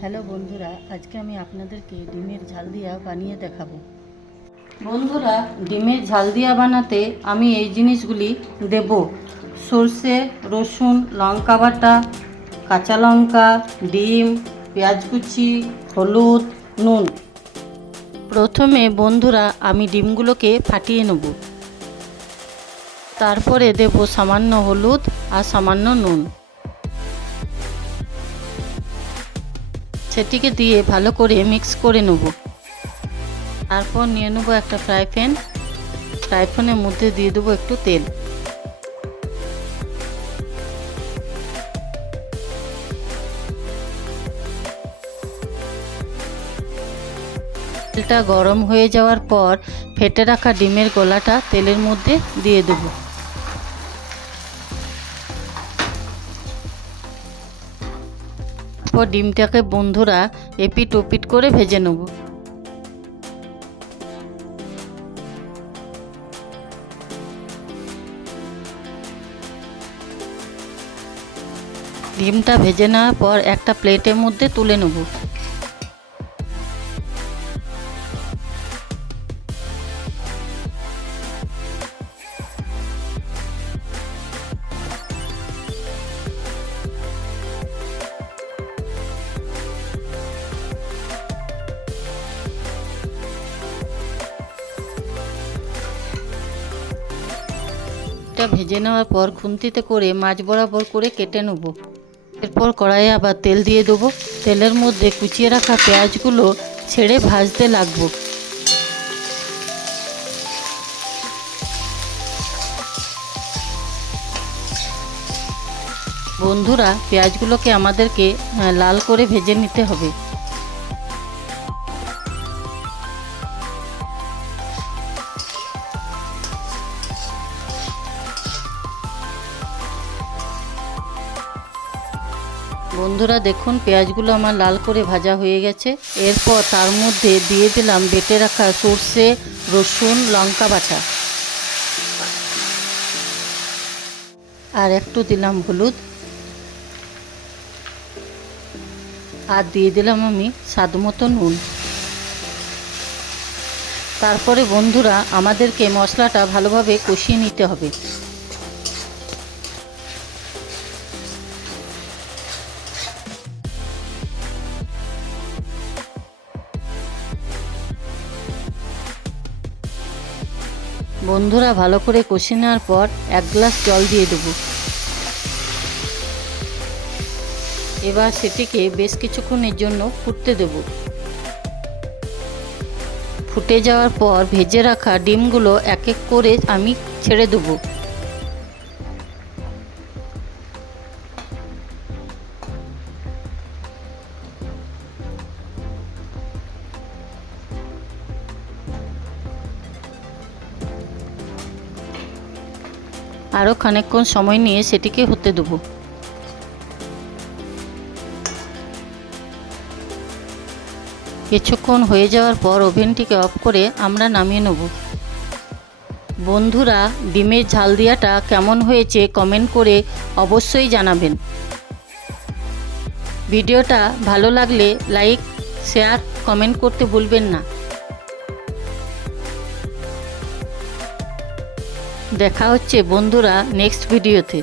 Hello বন্ধুরা, আজকে আমি আপনাদেরকে ডিমের ঝাল দিয়া বানিয়ে দেখাবো। বন্ধুরা, ডিমের ঝাল দিয়া বানাতে আমি এই জিনিসগুলি দেব: সর্ষে, রসুন, লঙ্কা বাটা, কাঁচা লঙ্কা, ডিম, পেঁয়াজ কুচি, হলুদ, নুন। প্রথমে বন্ধুরা আমি ডিমগুলোকে ফাটিয়ে নেব। তারপরে দেব সামান্য হলুদ আর সামান্য নুন। সেটিকে দিয়ে ভালো করে মিক্স করে নেব। তারপর নিয়ে নেব একটা ফ্রাই প্যানের মধ্যে দিয়ে দেবো একটু তেল। তেলটা গরম হয়ে যাওয়ার পর ফেটে রাখা ডিমের গোলাটা তেলের মধ্যে দিয়ে দেব। তারপর ডিমটাকে বন্ধুরা এপিট ওপিট করে ভেজে নেব। ডিমটা ভেজে নেওয়ার পর একটা প্লেটের মধ্যে তুলে নেব। এটা ভেজে নেওয়ার পর খুন্তিতে করে মাছ বরাবর করে কেটে নেব। এরপর কড়াইয়ে আবার তেল দিয়ে দেবো। তেলের মধ্যে কুচিয়ে রাখা পেঁয়াজগুলো ছেড়ে ভাজতে লাগবো। বন্ধুরা, পেঁয়াজগুলোকে আমাদেরকে লাল করে ভেজে নিতে হবে। বন্ধুরা দেখুন, পেঁয়াজগুলো আমার লাল করে ভাজা হয়ে গেছে। এরপর তার মধ্যে দিয়ে দিলাম বেটে রাখা সর্ষে, রসুন, লঙ্কা বাটা, আর একটু দিলাম হলুদ, আর দিয়ে দিলাম আমি স্বাদ মতো নুন। তারপরে বন্ধুরা আমাদেরকে মশলাটা ভালোভাবে কষিয়ে নিতে হবে। বন্ধুরা ভালো করে কষিয়ে নেওয়ার পর 1 গ্লাস জল দিয়ে দেবো। এবার সেটিকে বেশ কিছুক্ষণের জন্য ফুটতে দেব। ফুটে যাওয়ার পর ভেজে রাখা ডিমগুলো এক এক করে আমি ছেড়ে দেবো। আরও খানিকক্ষণ সময় নিয়ে সেটিকে হতে দেবো। কিছুক্ষণ হয়ে যাওয়ার পর ওভেনটিকে অফ করে আমরা নামিয়ে নেব। বন্ধুরা, ডিমের ঝাল দিয়াটা কেমন হয়েছে কমেন্ট করে অবশ্যই জানাবেন। ভিডিওটা ভালো লাগলে লাইক, শেয়ার, কমেন্ট করতে ভুলবেন না। দেখা হচ্ছে বন্ধুরা নেক্সট ভিডিওতে।